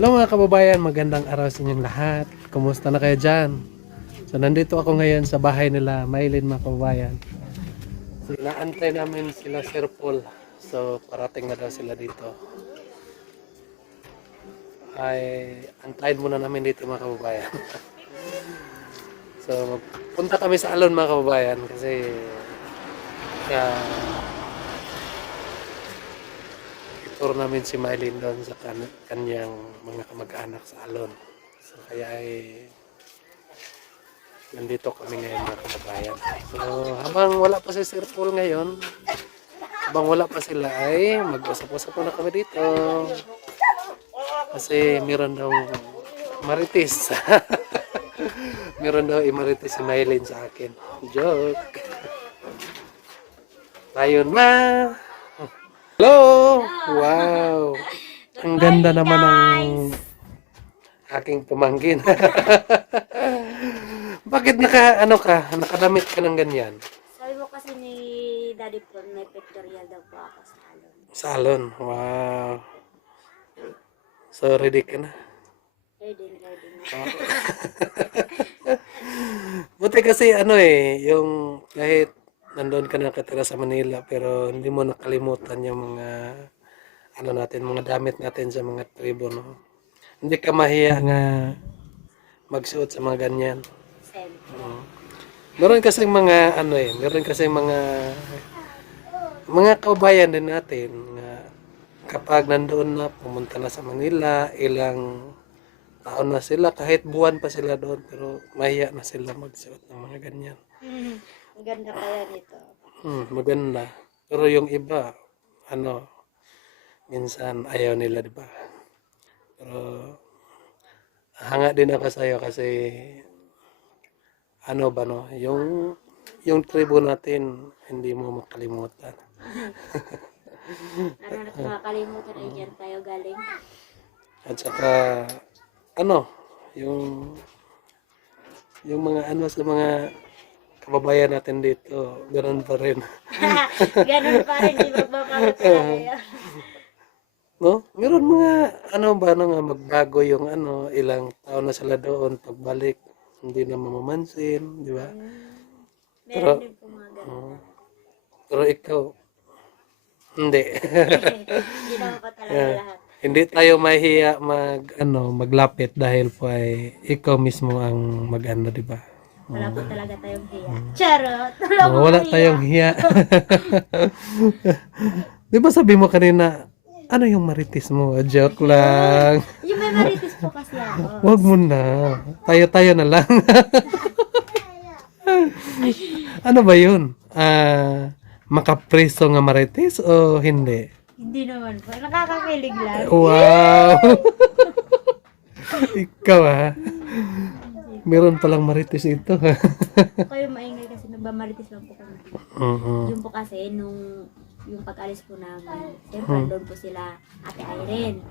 Hello mga kababayan, magandang araw sa inyong lahat. Kumusta na kayo dyan? So nandito ako ngayon sa bahay nila, Maylin mga kababayan. So inaantay namin sila Sir Paul. So parating na daw sila dito. Ay antayin muna namin dito mga kababayan. So punta kami sa alon mga kababayan kasi tour namin si Maylin doon sa kanyang mga kamag-anak sa alon. So kaya ay nandito kami ngayon mga kababayan. So habang wala pa si Sir Paul ngayon, habang wala pa sila ay mag-usap-usap na kami dito. Kasi meron daw marites. Meron daw imarites si Maylin sa akin. Joke. Ayun na. Hello! Wow! Ang ganda naman ng aking pamangkin. Bakit nakadamit ka ng ganyan? Sabi mo kasi ni Daddy po, may pictorial daw po ako sa salon. Salon, wow. So, ready ka na? Ready na. Buti kasi yung kahit nandoon ka nakatira sa Manila pero hindi mo nakalimutan yung mga mga damit natin sa mga tribo, no? Hindi ka mahiya nga magsuot sa mga ganyan. Meron kasi mga kabayan din natin nga kapag nandoon na pumunta na sa Manila, ilang taon na sila, kahit buwan pa sila doon pero mahiya na sila magsuot ng mga ganyan. Ang ganda kaya nito. Maganda. Pero yung iba, minsan ayaw nila, di ba? Pero hanga din ako sa'yo kasi yung tribo natin hindi mo makalimutan. Nakakalimutan ay dyan tayo galing. At saka yung mga sa mga kababayan natin dito, ganoon pa rin. Ganun pa rin, di magbabago tayo. No? Meron mga nga magbago yung ilang taon na sila doon pagbalik, hindi na mamamansin, di ba? Pero Meron din po mga ganun. pero ikaw hindi. Hindi naman pa talaga lahat. Hindi tayo mahiya maglapit dahil po ay ikaw mismo ang di ba? Wala po talaga tayong hiya. Charot! Wala tayong hiya. Di ba sabi mo kanina, ano yung marites mo? Joke lang. Yung may marites po kasi ako. Wag mo na. Tayo-tayo na lang. Ano ba yun? Makapreso nga marites o hindi? Hindi naman po. Nakakakilig lang. Wow! Ikaw meron palang marites ito. Kayo maingay kasi nagmamarites lang po kami. Yung po kasi yung pag-alis po namin, siyempre doon po sila Ate Irene.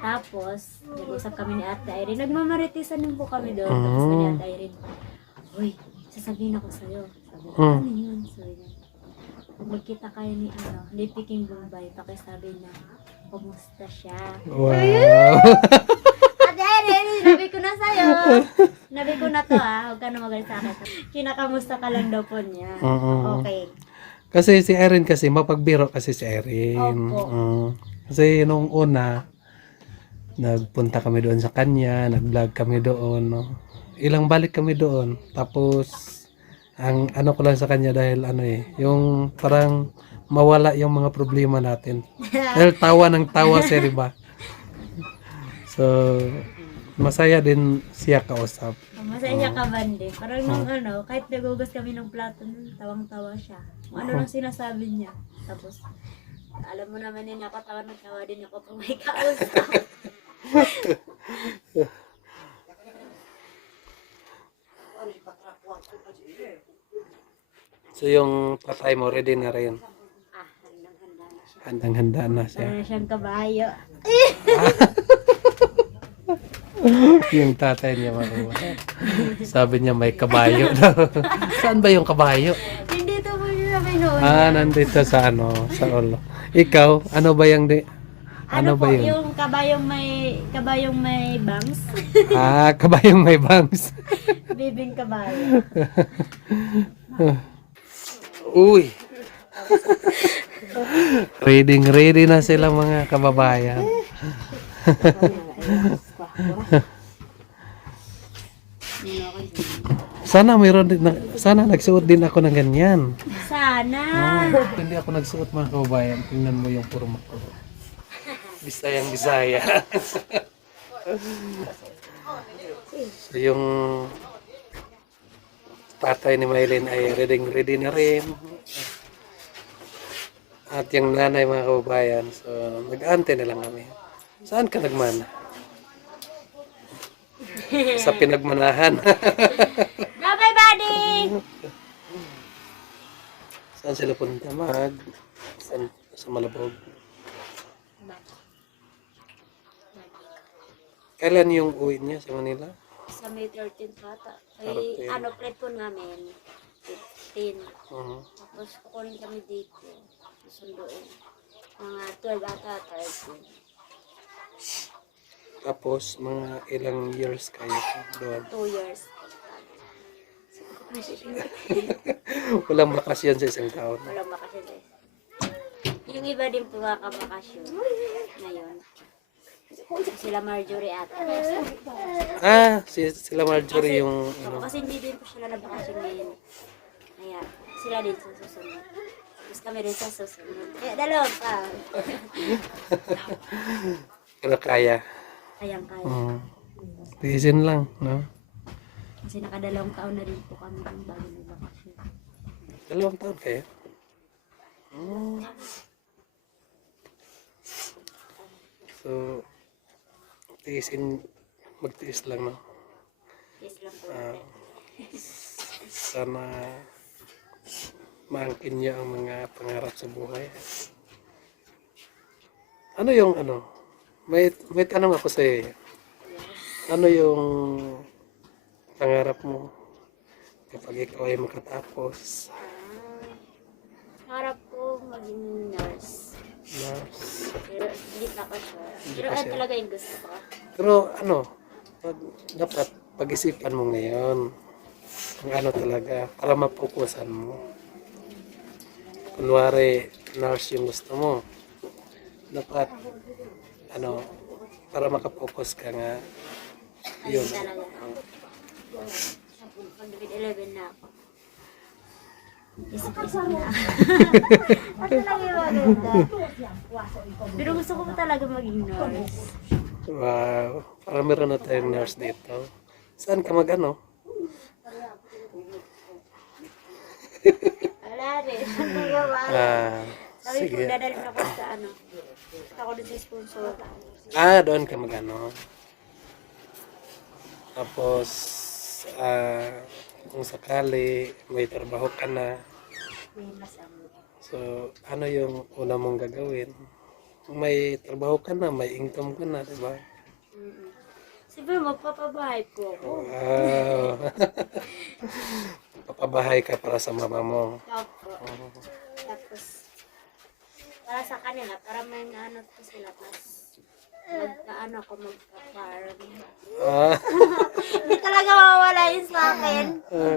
Tapos, nag-usap kami ni Ate Irene. Nagmamaritisan din po kami doon. Tapos ni Ate Irene, uy, sasabihin ako sa'yo. Sabi ko, ano yun? Sabi niya, kung magkita kayo ni Peking Bombay, pakisabi na, kumusta siya? Wow! Ate Irene, sinabi ko na sa'yo. Sinabi ko na to huwag ka na magalit sa akin. Kinakamusta ka lang daw po niya. Okay. Kasi si Erin mapagbiro kasi si Erin. Opo. Kasi nung una, nagpunta kami doon sa kanya, nag-vlog kami doon, no? Ilang balik kami doon. Tapos, ang ko lang sa kanya dahil yung parang mawala yung mga problema natin. Dahil tawa ng tawa siya, di ba? So, masaya din siya kausap. Masaya siya kabande. Parang nung kahit nagugas kami ng plato nun, tawang-tawa siya. Kung ano lang sinasabi niya. Tapos, alam mo naman yun ako, tawa ng tawa din ako pag may kausap. So, yung tatay mo, ready na rin. Handang-handa na siya. Handang-handa na siya. Para siyang kabayo. Yung tatay niya sabi niya may kabayo daw. Saan ba yung kabayo? Hindi to po siya sabi noon. Nandito sa sa ulo. Ikaw, ano ba yung Ano ba yun? Yung kabayong may bangs. Kabayong may bangs. Bibing kabayo. Uy. Ready na sila mga kababayan. Sana nagsuot din ako ng ganyan. Sana. Hindi ako nagsuot mga kababayan. Tingnan mo yung forma ko. Bisayang Bisaya. So yung tatay ni Maylin ay ready na rin. At yung nanay mga kababayan, so nag-aantay na lang kami. Saan ka nagmana? Sa pinagmanahan. Bye-bye, buddy! Saan sila punta? Sa Malabog. Kailan yung uwi niya sa Manila? Sa May 13 ata. 13. Ay, plate po namin. 15. Tapos kukunin kami dito. Susunduin. Mga 12 ata, 13. Tapos mga ilang years kayo doon? 2 years. Walang bakasyon sa isang taon. Walang bakasyon guys. Yung iba din po makabakasyon. Ngayon. Sila Marjorie ata. Sila Marjorie yung Kasi hindi din po sila nabakasyon ngayon. Kaya sila din sa susunod. Tapos kami rin sa susunod. Kaya dalawa pa. Pero kaya. Kayang-kaya. Tiisin lang, no? Kasi nakadalawang taon na rin po kami kung bago nagbakasyon. 2 taon kayo? So, magtiis lang, no? Yes lang po. Sana maangkin niya ang mga pangarap sa buhay. Ano yung may tanong ako sa iyo. Ano yung pangarap mo kapag ikaw ay makatapos? Harap ko maging nurse. Nurse. Pero hindi pa ako sure. Hindi Pero pa ano siya. talaga yung gusto ko? Pero dapat pag-isipan mo ngayon kung ano talaga para mapukusan mo. Kunwari, nurse yung gusto mo. Dapat, para makapokus ka nga, yun. Ayun talaga. Pag-grade 11 na ako. Isip-isip na. Ano talaga yung maganda? Pero gusto ko pa talaga maging nurse. Wow, para meron na tayong nurse dito. Saan ka mag-ano? Wala rin. Ano ba? Sabi ko, Sige. dadalhin ako sa ako din sa sponsor. Doon ka mag-ano. Tapos, kung sakali may trabaho ka na, so ano yung una mong gagawin? Kung may trabaho ka na, may income ka na, di ba? Siyempre, magpapabahay po ako. Wow. Papabahay ka para sa mama mo. Opo. Tapos, para sa kanila, para may naano ko sila. Tapos, ako magpa-farm. Hindi talaga mawawala yun sa akin.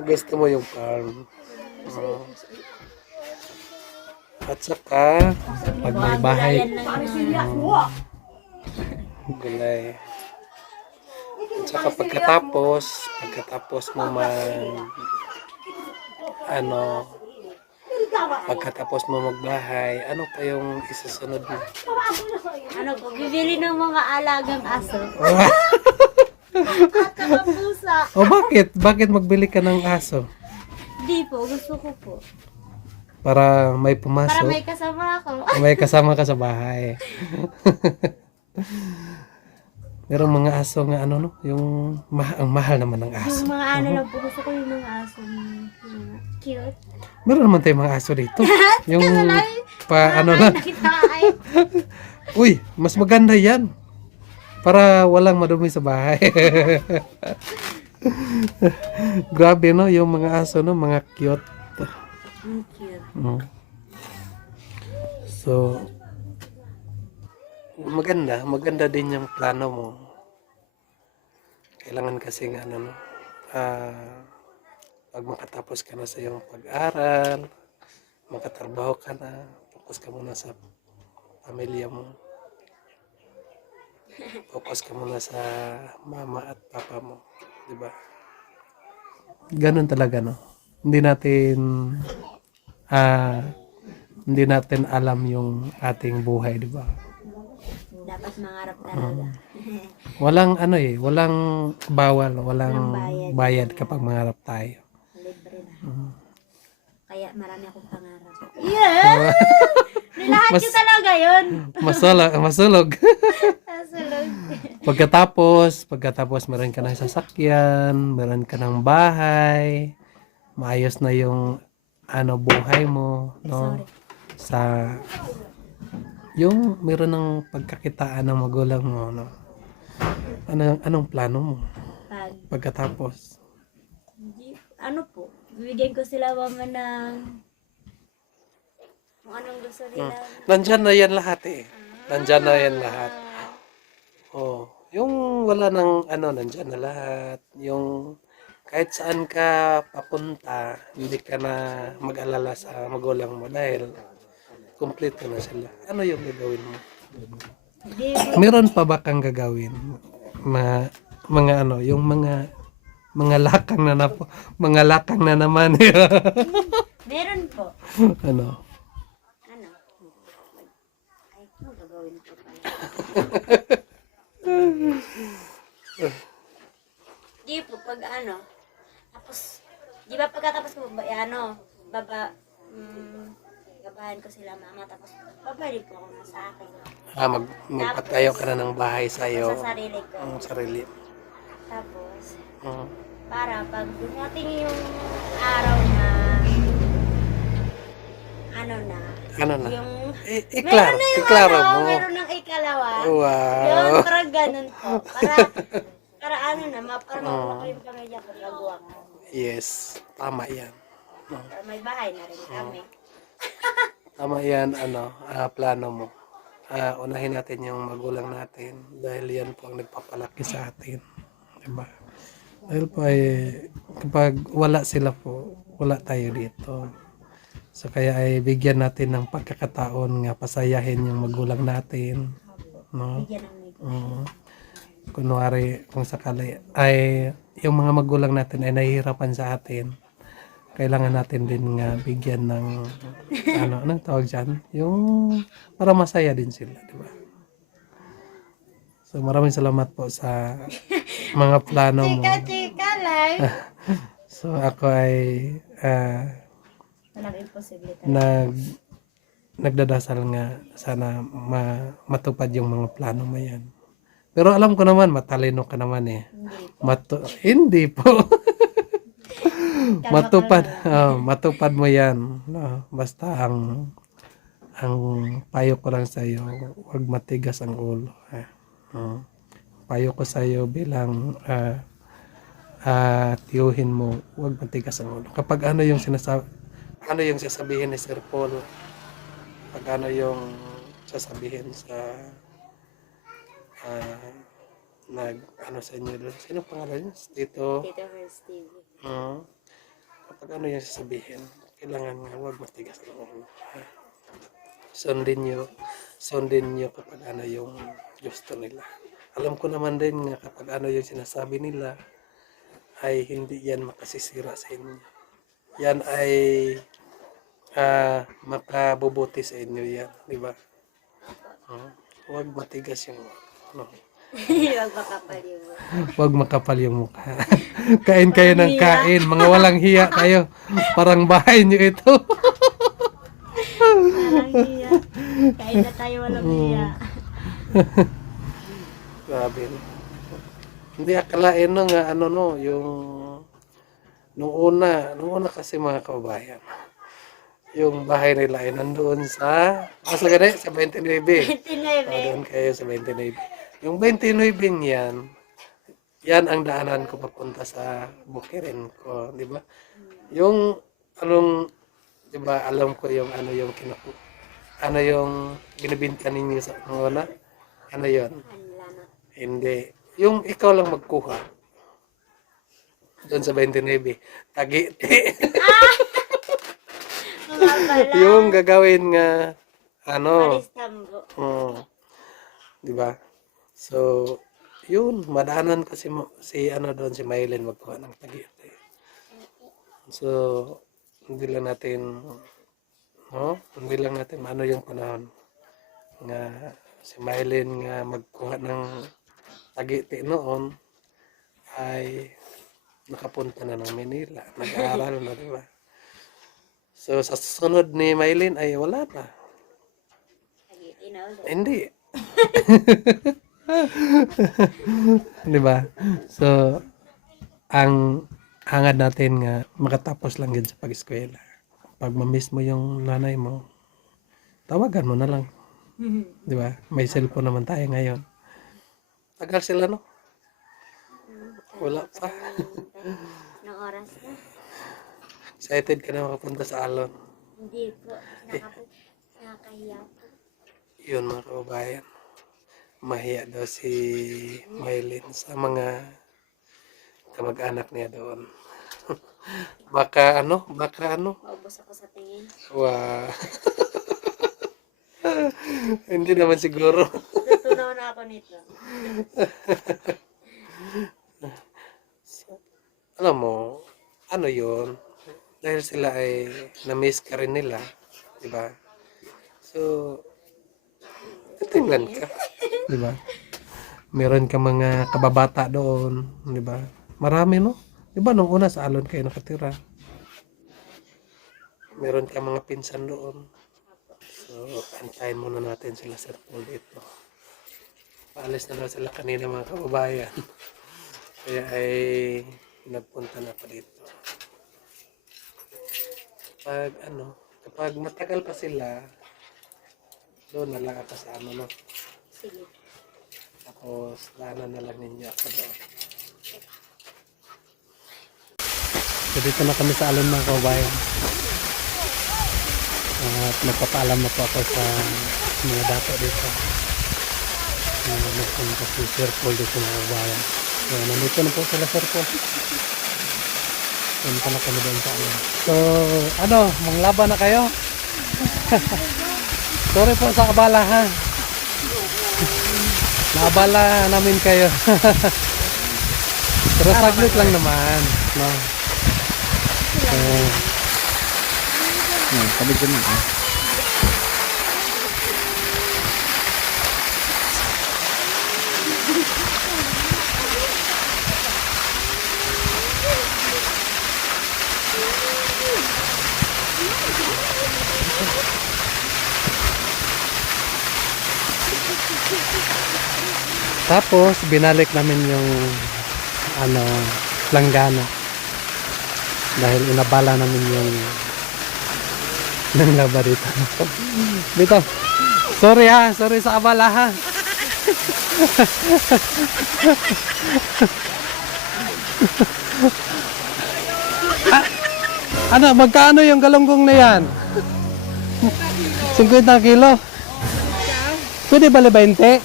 Gusto mo yung farm. At saka, pag may bahay, gulay. At saka pagkatapos mo pagkatapos mo magbahay, ano pa yung isusunod mo? Bibili ng mga alagang aso. At saka pusa. Bakit? Bakit magbili ka ng aso? Di po, gusto ko po. Para may Para pumasok? may kasama ako. May kasama ka sa bahay. Merong mga aso nga yung ang mahal naman ng aso. Yung mga lang po, gusto ko yung mga aso. Mga cute. Meron naman tayong mga aso dito. Yung lang. Uy, mas maganda yan. Para walang madumi sa bahay. Grabe yung mga aso mga cute. Cute. So, maganda din yung plano mo. Kailangan kasi ng ano, no, pag makatapos ka na sa iyong pag-aral, makatrabaho ka na, focus ka muna sa pamilya mo. Focus ka muna sa mama at papa mo, di ba? Ganun talaga, no? Hindi natin ah hindi natin alam yung ating buhay, di ba? Dapat mangarap talaga. Walang ano walang bawal, Walang walang bayad. bayad kapag mangarap tayo. Libre na. Mm. Kaya marami akong pangarap. Yeah! Nilahat Mas- ko talaga yun. Masulog. Nasulog. Pagkatapos meron ka ng sasakyan, meron ka ng bahay, maayos na yung ano buhay mo, no? Sorry. Sa yung meron ng pagkakitaan ng magulang mo, no? Anong plano mo pagkatapos? Ano po, bibigyan ko sila mama ng kung anong gusto nila. Nandyan na yan lahat eh. Nandyan na yan lahat. Oh, yung wala nang ano, nandyan na lahat. Yung kahit saan ka papunta, hindi ka na mag-alala sa magulang mo dahil kompleto na sila. Ano yung gagawin mo? Hindi, Meron pa ba kang gagawin? Mga ano, yung mga lakang na mga lakang na naman. meron po. Ano? Ano? Ay, ano gagawin ko pala? Di po, pag ano, tapos, di ba pagkatapos ko, gabahan ko sila mama, tapos babalik po ako na sa akin. Magpatayo ka na ng bahay sa'yo. Sa sarili ko. Ang sarili. Tapos, Mm. para pag dumating yung araw na, ano na, Ano na? yung, Iklaro. meron na yung Iklaro ano, mo. meron ng ikalawa. Wow. Yun, parang ganun po. Para ano na, para makuha ko yung pamilya ko, gagawa ko. Yes. Tama yan. Para may bahay na rin kami. Tama yan, plano mo. Unahin natin yung magulang natin dahil yan po ang nagpapalaki sa atin. Diba? Dahil po ay kapag wala sila po, wala tayo dito. So kaya ay bigyan natin ng pagkakataon nga pasayahin yung magulang natin. No? Bigyan ng negosyo. Kunwari kung sakali ay yung mga magulang natin ay nahihirapan sa atin, kailangan natin din nga bigyan ng anong tawag dyan, yung para masaya din sila, di ba? So maraming salamat po sa mga plano mo. Chika lang. So ako ay Walang imposible talaga. nagdadasal nga sana matupad yung mga plano mo yan. Pero alam ko naman matalino ka naman eh. Hindi po. Matupad mo yan. No, basta ang payo ko lang sa iyo, huwag matigas ang ulo. Payo ko sa iyo bilang tiyuhin mo, huwag matigas ang ulo. Kapag ano yung sasabihin ni Sir Paul, pag ano yung sasabihin sa ano sa inyo doon. Sino pangalan niya? Tito First TV. Kapag ano yung sasabihin, kailangan nga huwag matigas ang ulo. Sundin nyo kapag ano yung gusto nila. Alam ko naman din nga kapag ano yung sinasabi nila ay hindi yan makasisira sa inyo. Yan ay makabubuti sa inyo yan, di ba? Huwag matigas yung ano. Huwag makapal yung Huwag makapal yung mukha. Kain kayo ng kain. Mga walang hiya kayo. Parang bahay nyo ito. parang hiya. Kain na tayo walang hiya. Grabe. Hindi akalain no nga ano no, yung nung una kasi mga kababayan. Yung bahay nila ay nandoon sa sa 29. Doon kayo sa 29. Yung 29 yan ang daanan ko papunta sa Bukirin ko, di ba? Yung di ba, alam ko yung yung binibinta ninyo sa una. Ano yun? Hanlanot. Hindi. Yung ikaw lang magkuha. Doon sa 29. Tagiti. Mga pala. Yung gagawin nga, ano, Paristambo. di ba? So, yun, madaanan ko si ano doon, si Maylin magkuha ng tagiti. So, hindi lang natin, no? Hindi lang natin ano yung panahon nga si Maylin nga magkuha ng tagiti noon ay nakapunta na ng Manila. Nag-aaral na, di ba? So, sa susunod ni Maylin ay wala pa. Tagiti na ulit. Hindi. Di ba? So, ang hangad natin nga makatapos lang yun sa pag-eskwela. Pag mamiss mo yung nanay mo, tawagan mo na lang. Di ba? May cellphone naman tayo ngayon. Tagal sila, no? Wala pa. Ng oras na. Excited ka na makapunta sa Alon. Hindi po. Nakakahiya po. Yun mga kababayan. Mahiya daw si Maylin sa mga kamag-anak niya doon. Baka ano? Maubos ako sa tingin. Wow. Hindi naman siguro. Natutunaw na ako nito. Alam mo, ano yun? Dahil sila ay na-miss ka rin nila. Diba? So, titingnan ka. Diba? Meron ka mga kababata doon. Diba? Marami, no? Diba nung una sa Alon kayo nakatira? Meron ka mga pinsan doon. So, antayin muna natin sila Sir Paul dito. Paalis na daw sila kanina mga kababayan. Kaya ay nagpunta na pa dito. Kapag matagal pa sila, doon na lang ako sa ano, no? Sige. Tapos, daanan na lang ninyo ako doon. So, dito na kami sa Alon mga kababayan. At nagpapaalam na po ako sa mga dato dito. Nagpunta si Sir Paul dito mga kababayan. So, nandito na po sila Sir Paul. Punta na kami doon sa Alon. So, manglaban na kayo? Sorry po sa abala ha. Naabala namin kayo. Pero saglit lang naman. No? So, Kabig ko na. tapos binalik namin yung langgana dahil inabala namin yung nanglaba dito. Dito. Sorry sa abala ha. Magkano yung galunggong na yan? 50 kilo. Pwede bali 20?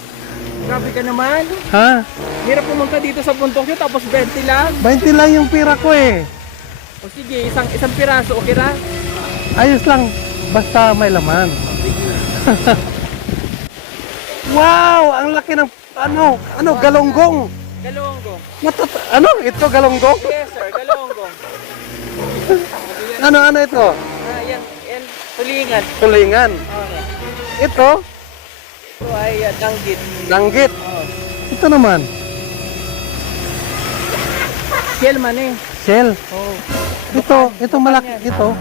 Grabe ka naman. Ha? Hirap pumunta dito sa puntong yun, tapos 20 lang. 20 lang yung pira ko eh. O sige, isang piraso, okay na? Ayos lang. Basta may laman. Wow! Ang laki ng galunggong. Galonggong. Ito galunggong? Yes sir, galonggong. Ano ito? Yan, tulingan. Tulingan. Okay. Ito, Ito ay danggit. danggit. Oh. Ito naman, Shell man eh. shell. Oh. Ito malaki. Ito,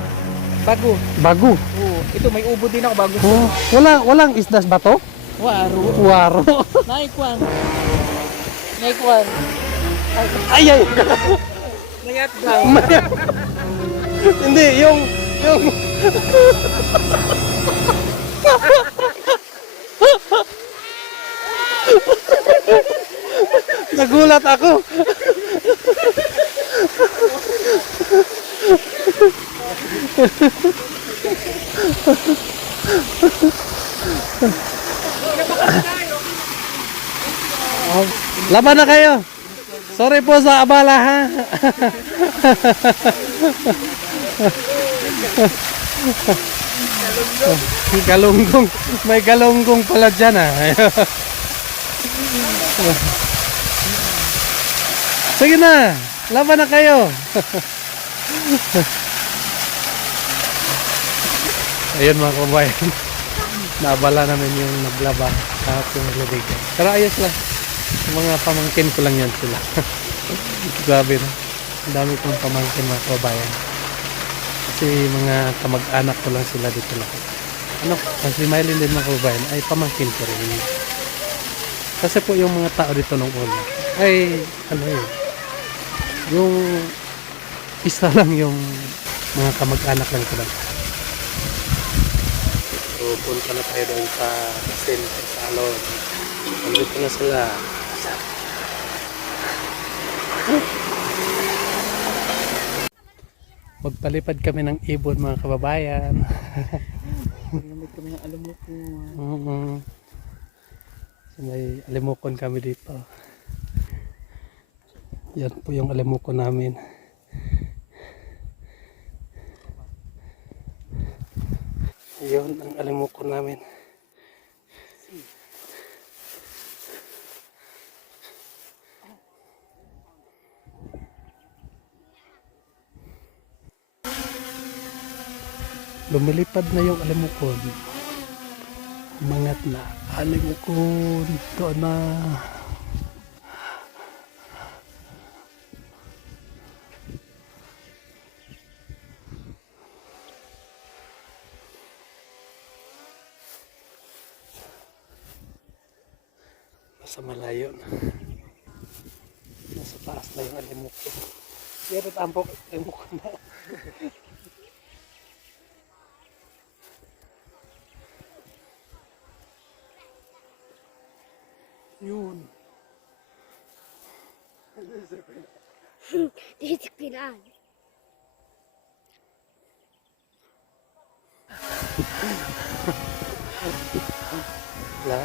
Bago. bago. Oh. Ito may ubo din ako bago. Oh, walang isdas ba to? Waro. Waro. Naikwan. Naikwan. Ay. Mayat daw. Hindi, yung nagulat ako. Laban na kayo. Sorry po sa abala ha. Galunggong. May galunggong pala dyan ha. Sige na. Laban na kayo. Ayun mga kabayan. Naabala namin yung naglaba at yung nagliligan. Pero ayos lang. Yung mga pamangkin ko lang yan sila. Grabe na. Ang dami kong pamangkin mga kabayan. Kasi mga kamag-anak ko lang sila dito lang. Ano, kasi Mylene din mga kabayan ay pamangkin ko rin. Kasi po yung mga tao dito nung una ay ano yun. Yung isa lang yung mga kamag-anak lang ko lang. So, punta na tayo doon sa center salon. Nandito na sila. Magpalipad kami ng ibon mga kababayan. Gamit kami ng alamoko. So, may alimukon kami dito. Yan po yung alimukon namin. Yun ang alimukon namin. Lumilipad na yung alimukon. Umangat na. Alimukon. Ito na. Nasa malayo na. Nasa taas na yung alimukon. Pero tampok alimukon na. Yun. Titipilan. La.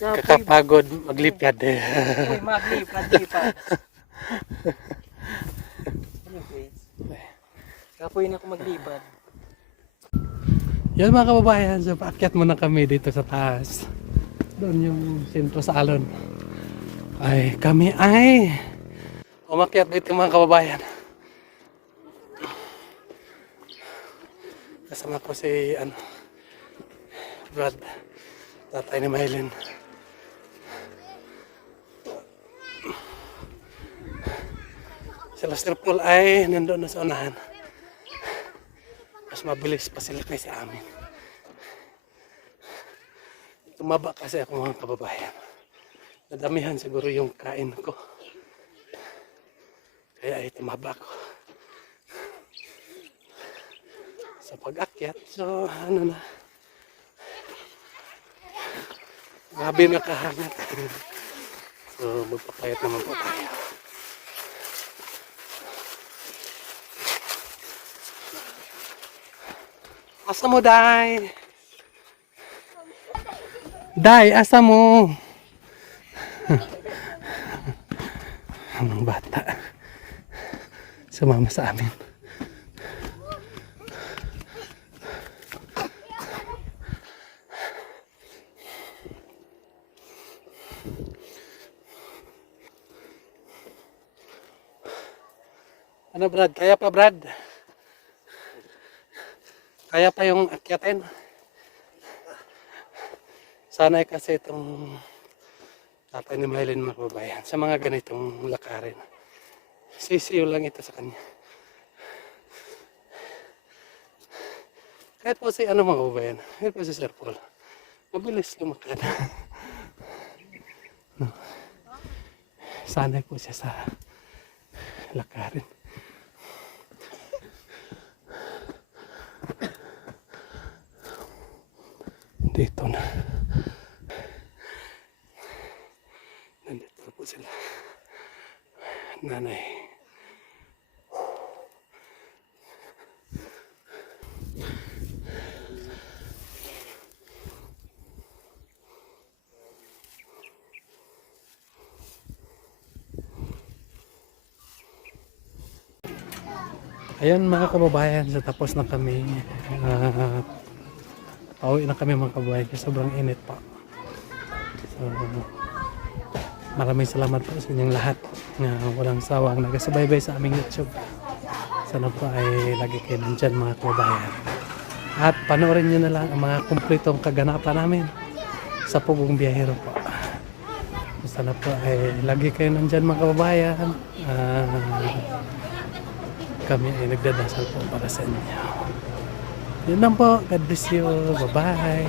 Kakapagod maglipad eh. Uy, maglipad. Ano guys? Kapoy na ako maglipad. Yan mga kababayan, so paakyat muna kami dito sa taas. Doon yung sentro sa alon. Ay, kami ay umakyat dito mga kababayan. Kasama ko si Brad, tatay ni Mylene. Si Lester Paul ay nandoon na sa unahan. Mas mabilis pa sila kaysa amin. Tumaba kasi ako mga kababayan. Nadamihan siguro yung kain ko. Kaya ay tumaba ako. Sa pag-akyat, so ano na. Grabe na kahangat. So magpapayat naman po tayo. Asa mo, Day? Day, asa mo? Ang bata. Sumama sa amin. Ano, Brad? Kaya pa, Brad? Kaya pa yung akyatin. Sanay kasi itong tatay ni Mylene mga kababayan sa mga ganitong lakarin. Sisiyo lang ito sa kanya. Kahit po si mga kababayan, kahit po si Sir Paul, mabilis lumakad. No. Sanay po siya sa lakarin. Dito na. Nandito na po sila. Nanay. Ayan mga kababayan, sa tapos na kami. Pauwi na kami mga kababayan kasi sobrang init pa. So, maraming salamat po sa inyong lahat na walang sawang nagasubaybay sa aming YouTube. Sana po ay lagi kayo nandyan mga kababayan. At panoorin nyo na lang ang mga kumpletong kaganapan namin sa Pugong Biyahero po. Sana po ay lagi kayo nandyan mga kababayan. Kami ay nagdadasal po para sa inyo. Yun lang po. God bless you. Bye-bye.